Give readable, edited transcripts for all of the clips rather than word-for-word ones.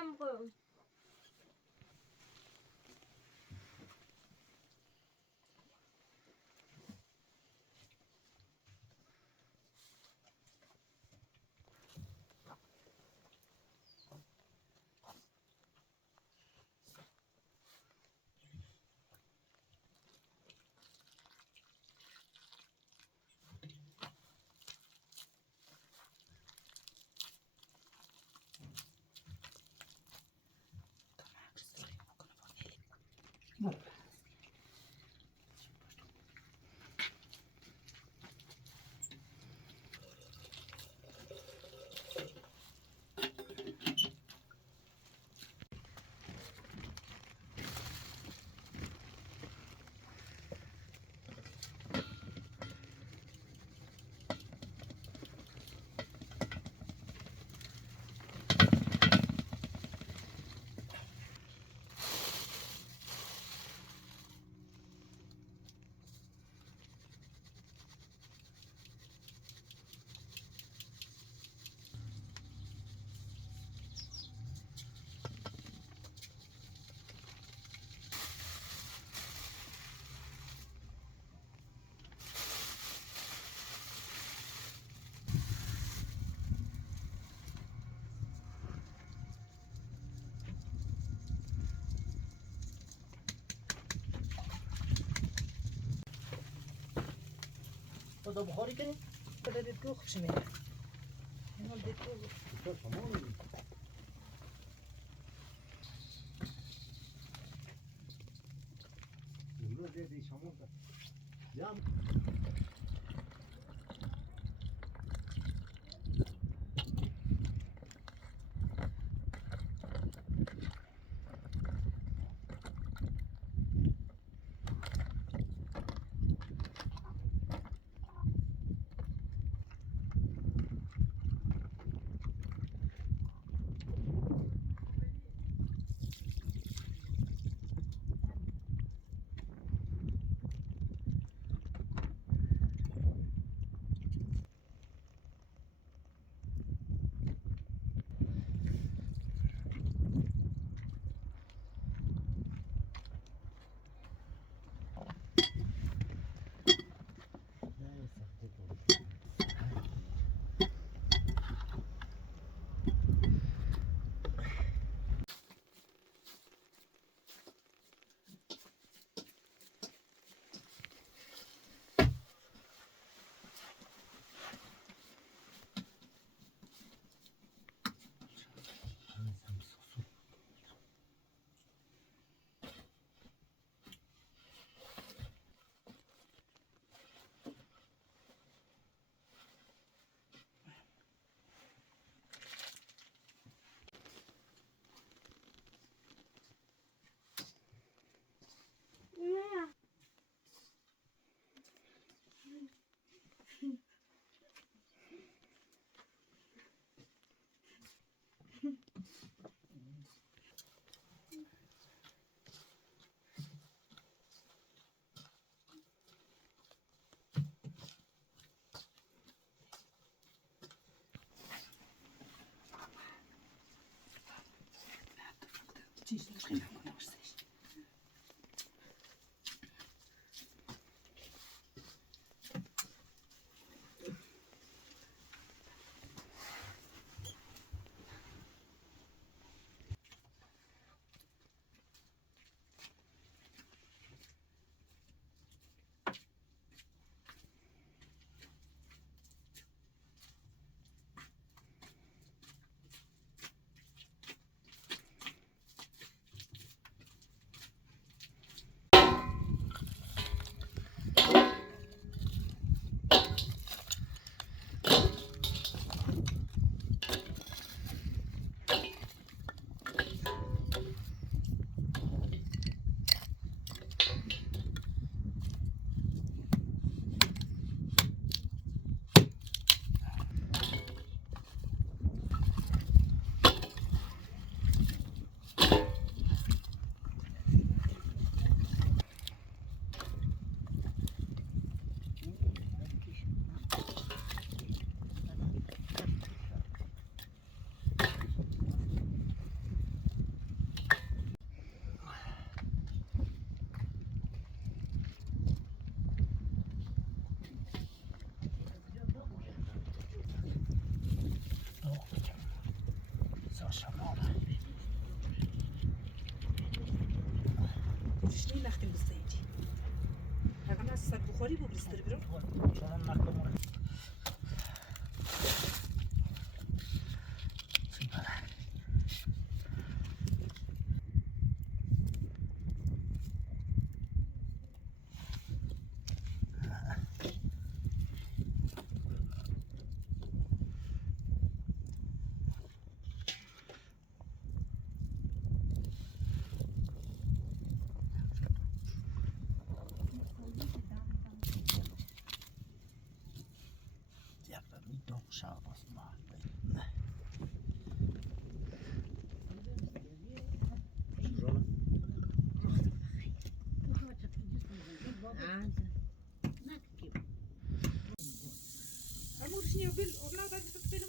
Ben koyuyorum. ده بخاری کنی؟ بده دیدگاه خوبش میره اینا دیدگاه تمام اینو دیدی شما یا تشني نختم بالصيدي هذا ما صار بخاري ببرستر برو أمور شنو بيل ولا بعد تفيلم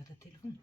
يا ده التليفون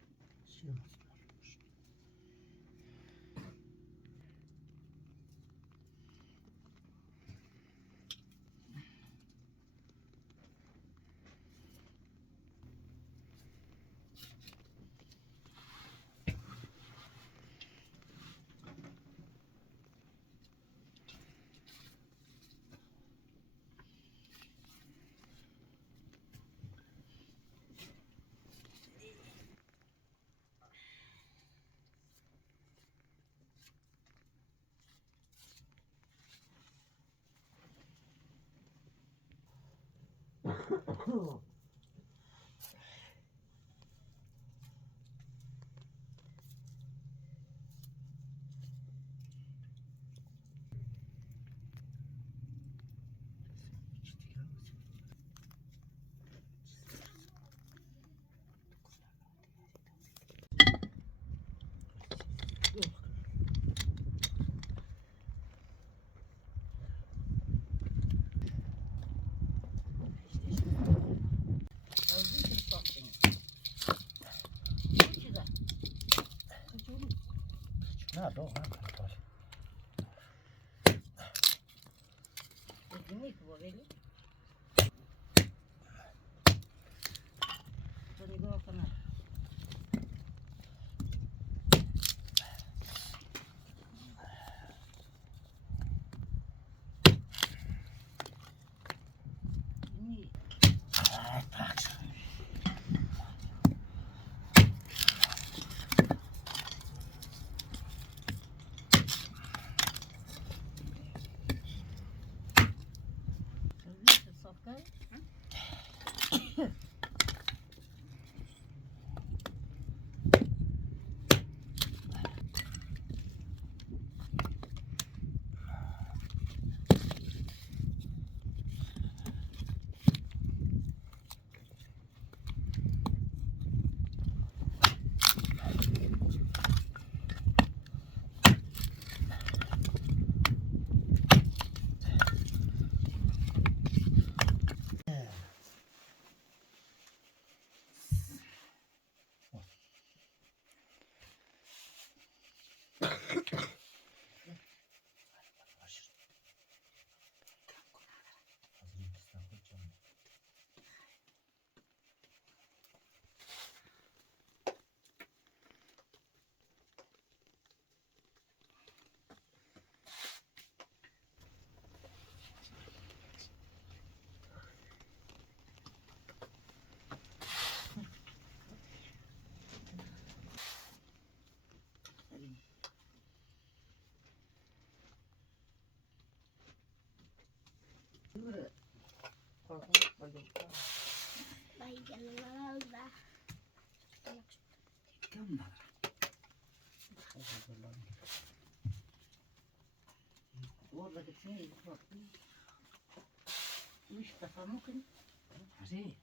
Ne doğru arkadaş. Günlük bu böyle. Bunu da okuna. Oradaki şey bak. 3 defa mümkün. Hadi.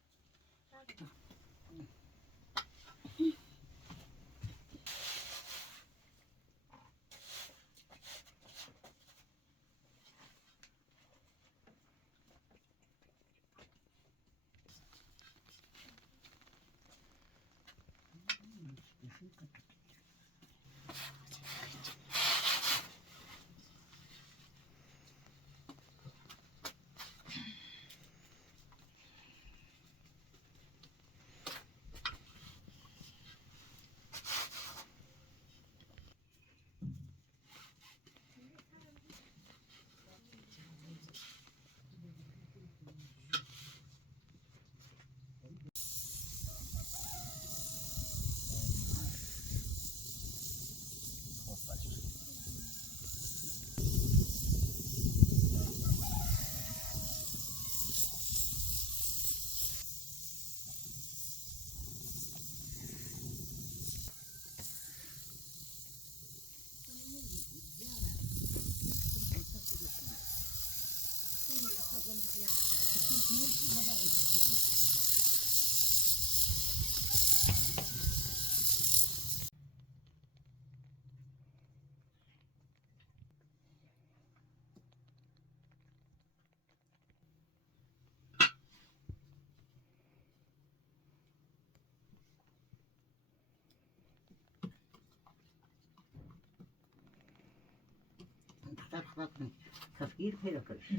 Taraflatın. Tafkir pelakır.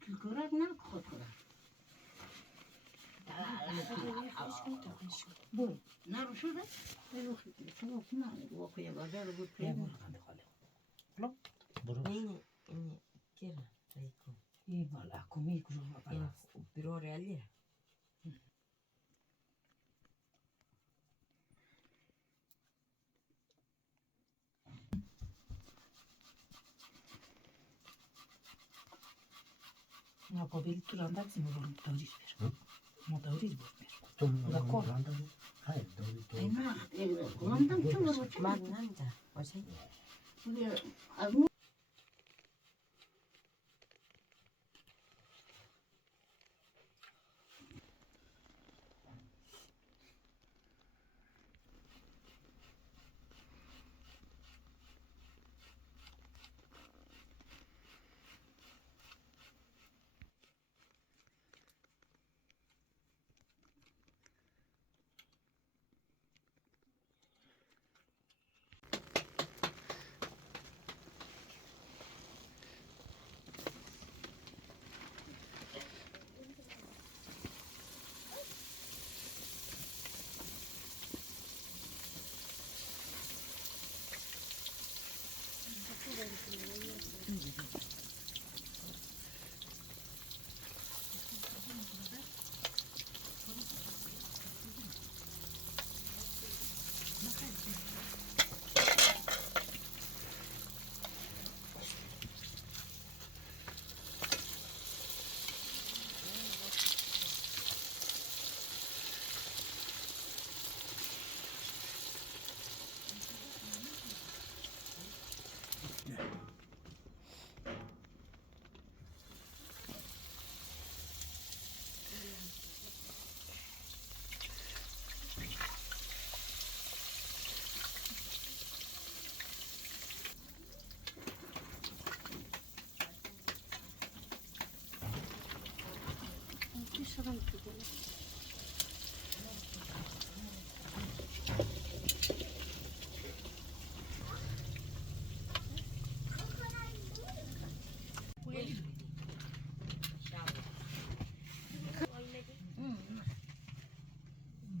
Külkürer ne kokular? Bu naruşu da yok. Çok ne okuya kadar bu krem. Nini, kira, ecco, İyi valla komik kuruma bana. per ore agli. Ma poi per tu andazzi mi vuole da rispero. Ma da rispero. Hayır, doğru. Ena, kullandım çoğu. Magnanda, o sai? Buraya az mı?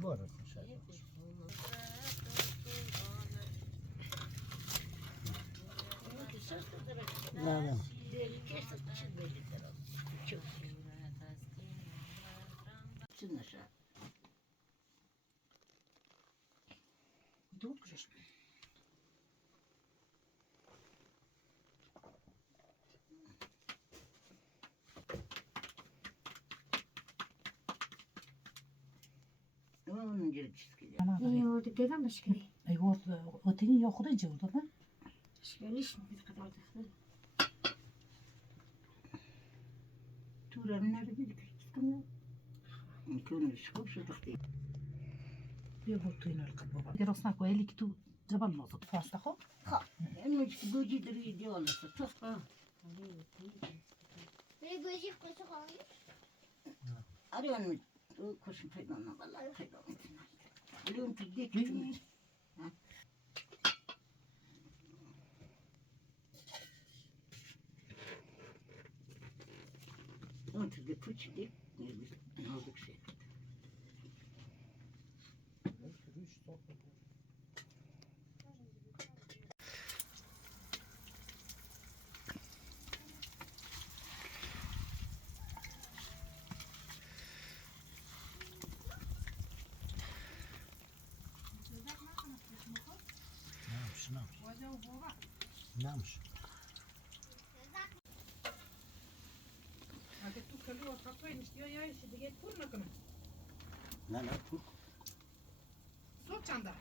Bu arada şey. چیز نشه. دور کجاش؟ اون اینجوری چیز که این orada dedem aşkına. ای ورد اوتینی یا خودت جود نه؟ Aşkına iş mi bir kadar da. تورم نرگی چیز کنه. میکنش خوب شد وقتی. بیا برو تو اینا رو قد بابا درست نکو ایلی که تو جبل نازد فاسته خب؟ این گوجی دری دیوانه تو. Böyle gözü koşu kalmış. آره اون کشم پیدا نه والله پیدا میکنه. ولی اون تو دیگه اون تو دیگه کوچیکی نازک شد. نمش اگه تو کلو و خطای نشتی یا یایش دیگه پر نکنه نه تو صبح چنده؟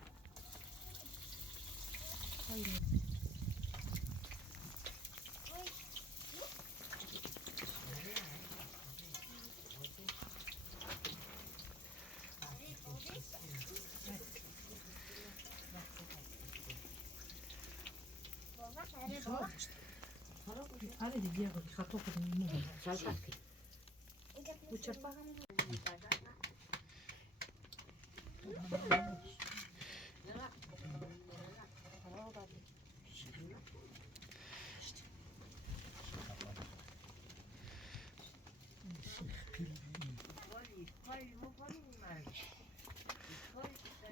آره دیگه خطا کنیم اینو bu çapa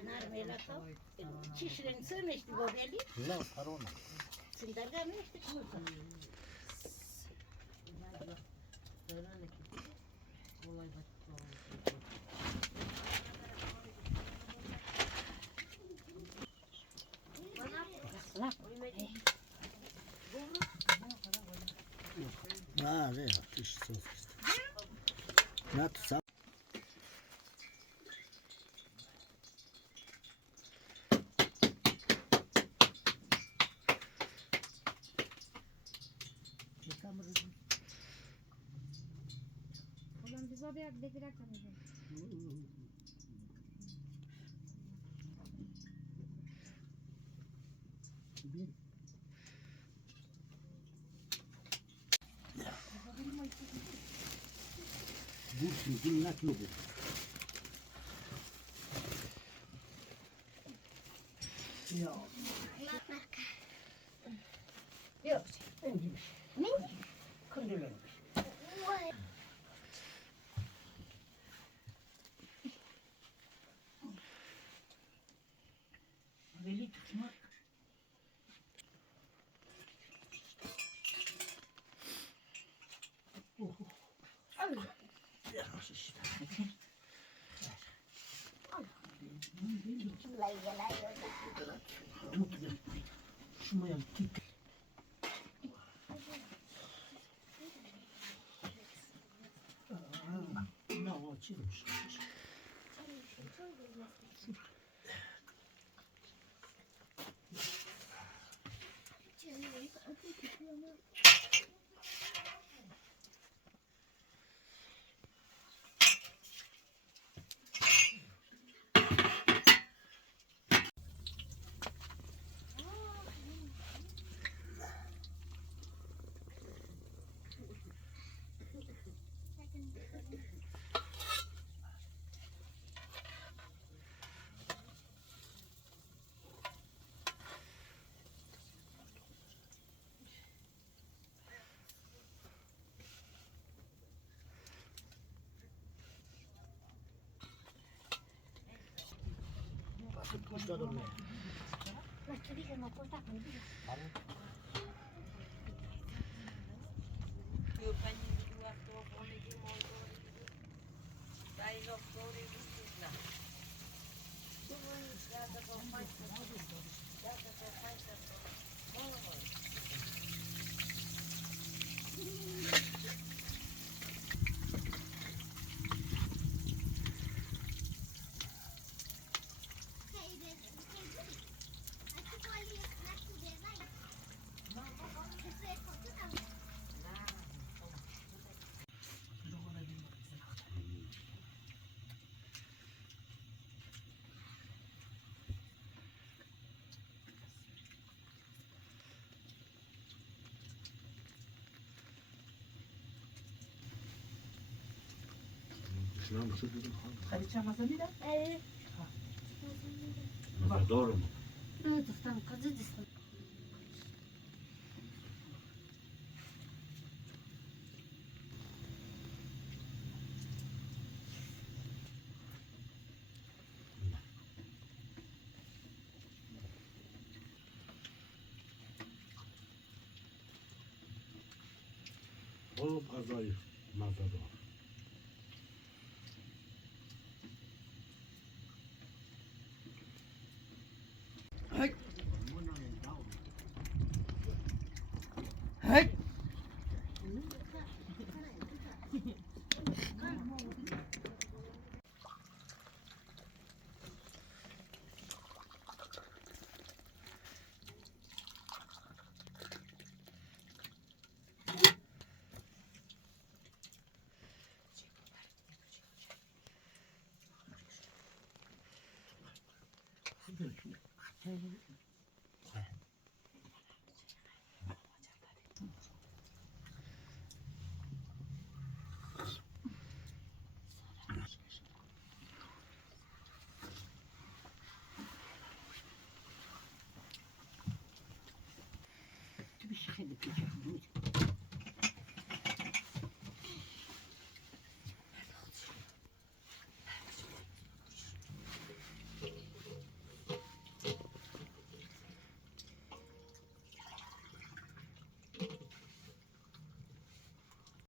نرمه تو چیش رنگ سرمشتی با بیلی لا پروانه سندرگاه میشتی کنم نه تیش سوز نه تو سب Ulan biz oraya bedirek tanıyorduk. gul naklo bu yok önceymiş ne? Kundurlanmış veli tutmak şuraya git ne o çirmiş Push that on me. Nasıl bir şey mi portak mı? Eu venho do arco, vou medir o molho. Daí yok doğru yüzsüzler. Ya da korkmaysa ya da korkmaysa Şuna nasıl dedim? Kraliçe mazanıyla. Evet. Doğru mu? Evet, tamam. Kazı diskin. O pazayı. Mazada. Bir şey de geçiyor.